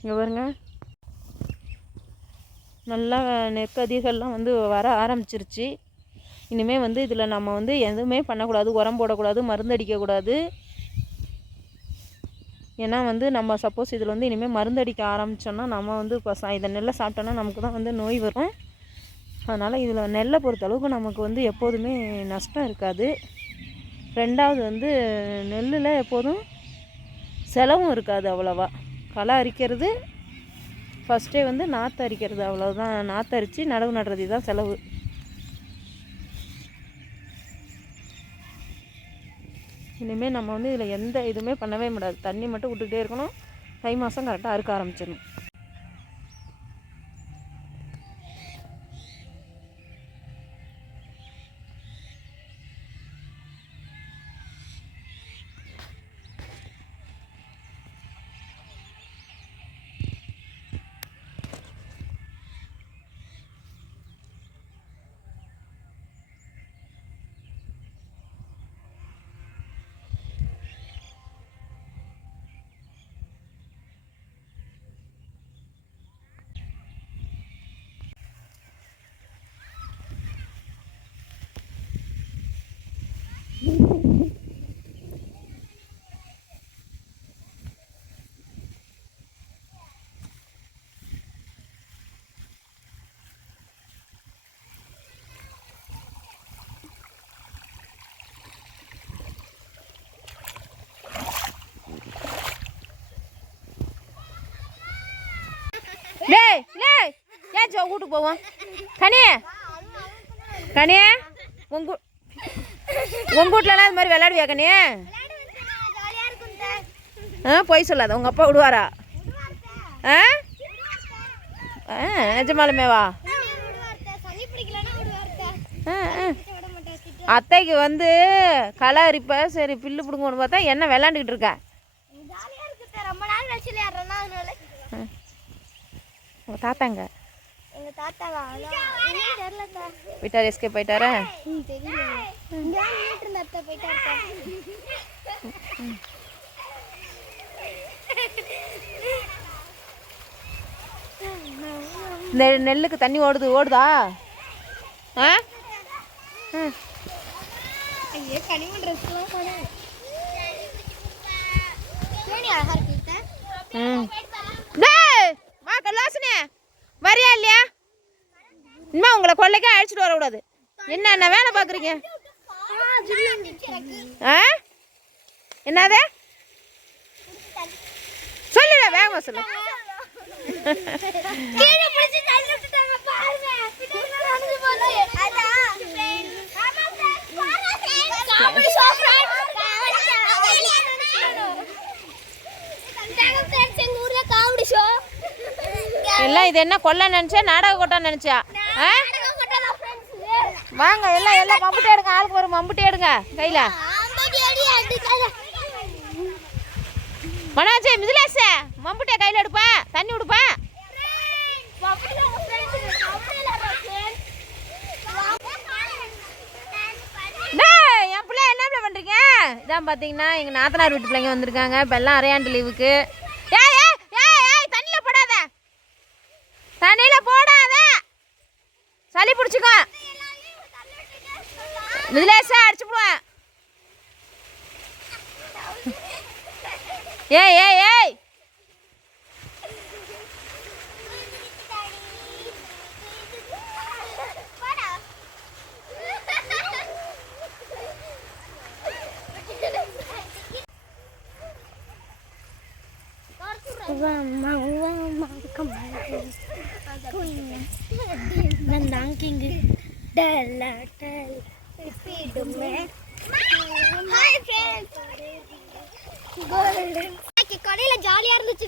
இங்கே பாருங்க, நல்லா நெற்கதிர்கள்லாம் வந்து வர ஆரம்பிச்சிருச்சு. இனிமேல் வந்து இதில் நம்ம வந்து எதுவுமே பண்ணக்கூடாது, உரம் போடக்கூடாது, மருந்து அடிக்கக்கூடாது. ஏன்னா வந்து நம்ம சப்போஸ் இதில் வந்து இனிமேல் மருந்து அடிக்க ஆரம்பித்தோன்னா நம்ம வந்து இப்போ இதை நெல்லை சாப்பிட்டோன்னா நமக்கு தான் வந்து நோய் வரும். அதனால் இதில் நெல்லை பொறுத்தளவுக்கு நமக்கு வந்து எப்போதுமே நஷ்டம் இருக்காது. ரெண்டாவது வந்து நெல்லில் எப்போதும் செலவும் இருக்காது அவ்வளோவா. களை அரிக்கிறது ஃபஸ்ட்டே வந்து நாற்று அரிக்கிறது, அவ்வளோதான். நாற்று அரித்து நடவு நடுறது தான் செலவு. இனிமேல் நம்ம வந்து இதில் எந்த இதுவுமே பண்ணவே முடியாது. தண்ணி மட்டும் விட்டுக்கிட்டே இருக்கணும். தை மாதம் கரெக்டாக அறுக்க ஆரம்பிச்சிடணும். டேய் டேய் ஏச்சோ வீட்டுக்கு போவோம். கனியே உங்க வீட்லலாம் இது மாதிரி விளையாடுவியா கனியே? போய் சொல்லாத, உங்கள் அப்பா விடுவாரா? நிஜமாலுமேவா? அத்தைக்கு வந்து களை அரிப்ப சரி பில்லு பிடுங்கன்னு பார்த்தா என்ன விளையாண்டுக்கிட்டு இருக்க? உங்கள் தாத்தாங்க போயிட்டார், எஸ்கே போயிட்டாரா? இந்த நெல்லுக்கு தண்ணி ஓடுதா? வரியா இல்லையா? இனிமே உங்களை கொள்ளைக்கே அழைச்சிட்டு வரக்கூடாது. என்ன வேலை பார்க்குறீங்க? என்னது சொல்லுடா, வேகமா சொல்லு. எல்லாம் இது என்ன கொல்ல நினைச்சா நாடக கொட்டா நினைச்சா? வாங்க எல்லாம் மம்புட்டி எடுங்க, ஆளுக்கு ஒரு மம்புட்டி எடுங்க கையில. மனாச்சே மிதிலேச மம்புட்டிய கையில எடுப்பா, தண்ணி விடுப்பா. என் பிள்ளை என்ன பண்றீங்க? இதான் பாத்தீங்கன்னா எங்க நாத்தனார் வீட்டு பிள்ளைங்க வந்திருக்காங்க. இப்ப எல்லாம் அரையாண்டு லீவுக்கு. தண்ணியில போடாத, சளி பிடிச்சிக்கோ. மிதிலேசா அடிச்சு போடுவேன். ஏய் கடையில ஜாலியா இருந்துச்சு.